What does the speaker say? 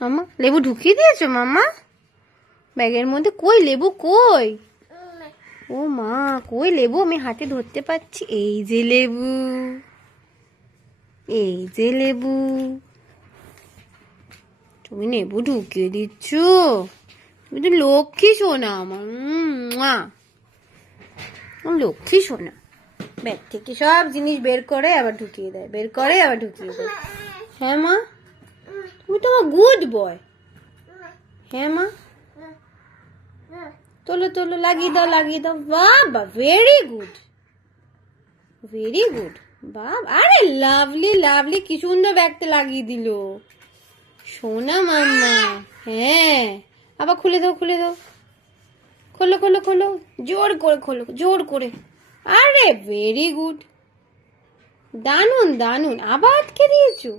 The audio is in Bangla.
মামা লেবু ঢুকিয়ে দিয়েছো মামা ব্যাগের মধ্যে? কই লেবু কই? ও মা, কই লেবু? আমি হাতে ধরতে পারছি। এই যে লেবু, এই যে লেবু। তুমি লেবু ঢুকিয়ে দিচ্ছ? তুমি তো লক্ষ্মী সোনা আমার। লক্ষ্মী সোনা। ব্যাগ থেকে সব জিনিস বের করে আবার ঢুকিয়ে দেয়, বের করে আবার ঢুকিয়ে দেয়। হ্যাঁ মা, তুমি তো আমার গুড বয়। হ্যাঁ মা, তোলো তোলো, লাগিয়ে দাও লাগিয়ে দাও। বাবা, ভেরি গুড, ভেরি গুড। বাবা, আরে লাভলি লাভলি, কি সুন্দর ব্যাগটা লাগিয়ে দিল সোনা মাম্মা। হ্যাঁ, আবার খুলে দাও খুলে দাও, খোলো খোলো খোলো, জোর করে খোলো, জোর করে। আরে ভেরি গুড, দারুন দারুন। আবার আটকে দিয়েছো?